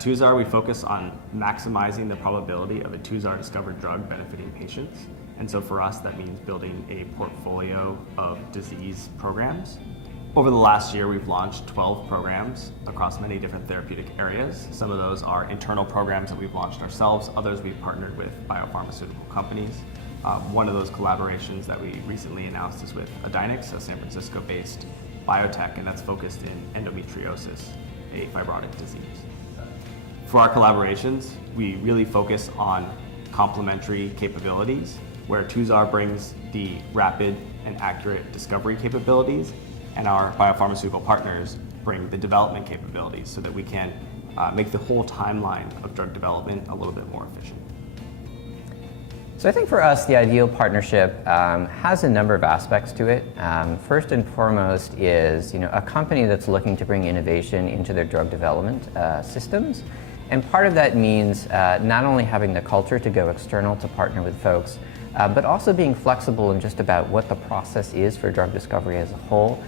At twoXAR, we focus on maximizing the probability of a twoXAR discovered drug benefiting patients. And so for us, that means building a portfolio of disease programs. Over the last year, we've launched 12 programs across many different therapeutic areas. Some of those are internal programs that we've launched ourselves. Others we've partnered with biopharmaceutical companies. One of those collaborations that we recently announced is with Radin, a San Francisco-based biotech, and that's focused in endometriosis, a fibrotic disease. For our collaborations, we really focus on complementary capabilities, where twoXAR brings the rapid and accurate discovery capabilities, and our biopharmaceutical partners bring the development capabilities so that we can make the whole timeline of drug development a little bit more efficient. So I think for us, the ideal partnership has a number of aspects to it. First and foremost is a company that's looking to bring innovation into their drug development systems. And part of that means not only having the culture to go external to partner with folks, but also being flexible in just about what the process is for drug discovery as a whole.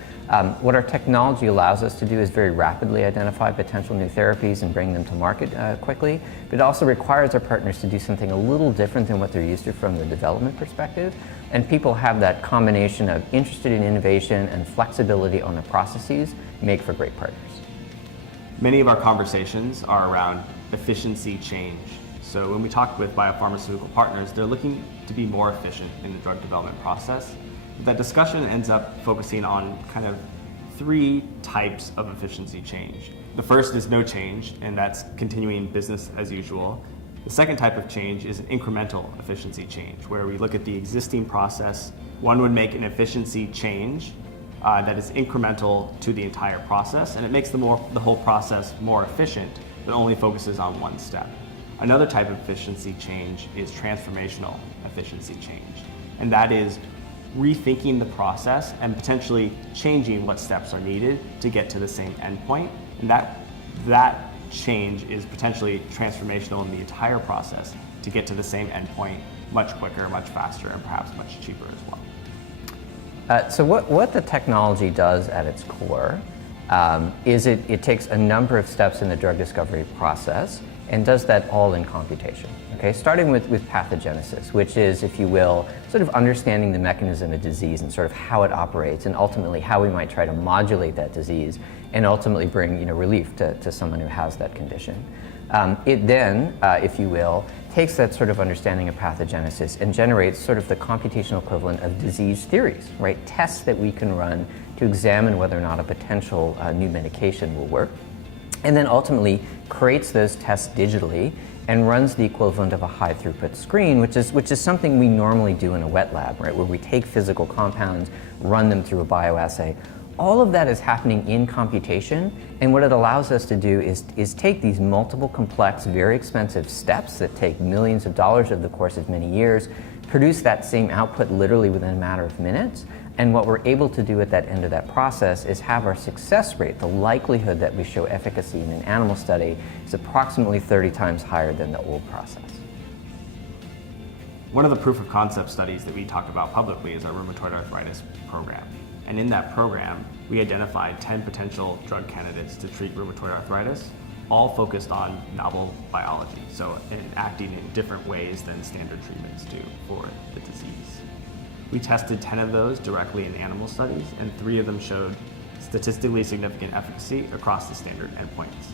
What our technology allows us to do is very rapidly identify potential new therapies and bring them to market quickly, but it also requires our partners to do something a little different than what they're used to from the development perspective. And people have that combination of interested in innovation and flexibility on the processes make for great partners. Many of our conversations are around efficiency change. So when we talk with biopharmaceutical partners, they're looking to be more efficient in the drug development process. That discussion ends up focusing on kind of three types of efficiency change. The first is no change, and that's continuing business as usual. The second type of change is an incremental efficiency change, where we look at the existing process. One would make an efficiency change that is incremental to the entire process, and it makes the whole process more efficient, but only focuses on one step. Another type of efficiency change is transformational efficiency change, and that is rethinking the process and potentially changing what steps are needed to get to the same endpoint. And that change is potentially transformational in the entire process to get to the same endpoint much quicker, much faster, and perhaps much cheaper as well. So what the technology does at its core is it takes a number of steps in the drug discovery process and does that all in computation. Okay, starting with pathogenesis, which is, if you will, sort of understanding the mechanism of disease and sort of how it operates, and ultimately how we might try to modulate that disease and ultimately bring relief to someone who has that condition. It then, if you will, takes that sort of understanding of pathogenesis and generates sort of the computational equivalent of disease theories, right? Tests that we can run to examine whether or not a potential new medication will work. And then ultimately creates those tests digitally and runs the equivalent of a high throughput screen, which is something we normally do in a wet lab, right? Where we take physical compounds, run them through a bioassay. All of that is happening in computation, and what it allows us to do is take these multiple complex, very expensive steps that take millions of dollars over the course of many years, produce that same output literally within a matter of minutes. And what we're able to do at that end of that process is have our success rate, the likelihood that we show efficacy in an animal study, is approximately 30 times higher than the old process. One of the proof of concept studies that we talk about publicly is our rheumatoid arthritis program. And in that program, we identified 10 potential drug candidates to treat rheumatoid arthritis, all focused on novel biology, so acting in different ways than standard treatments do for the disease. We tested 10 of those directly in animal studies, and 3 of them showed statistically significant efficacy across the standard endpoints.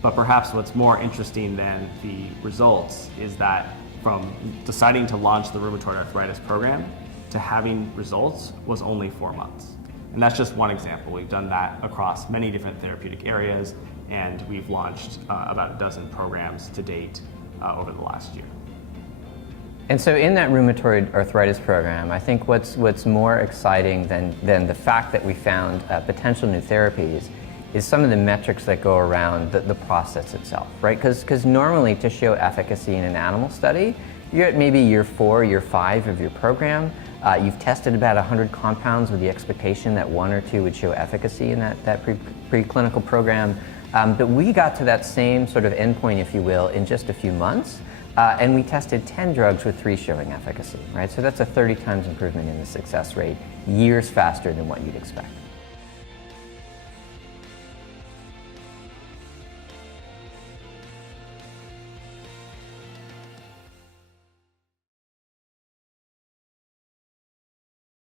But perhaps what's more interesting than the results is that from deciding to launch the rheumatoid arthritis program to having results was only 4 months. And that's just one example. We've done that across many different therapeutic areas, and we've launched about a dozen programs to date over the last year. And so in that rheumatoid arthritis program, I think what's more exciting than the fact that we found potential new therapies is some of the metrics that go around the process itself, right? Because normally to show efficacy in an animal study, you're at maybe year 4, year 5 of your program. You've tested about 100 compounds with the expectation that 1 or 2 would show efficacy in that preclinical program. But we got to that same sort of endpoint, if you will, in just a few months. And we tested 10 drugs with 3 showing efficacy, right? So that's a 30 times improvement in the success rate, years faster than what you'd expect.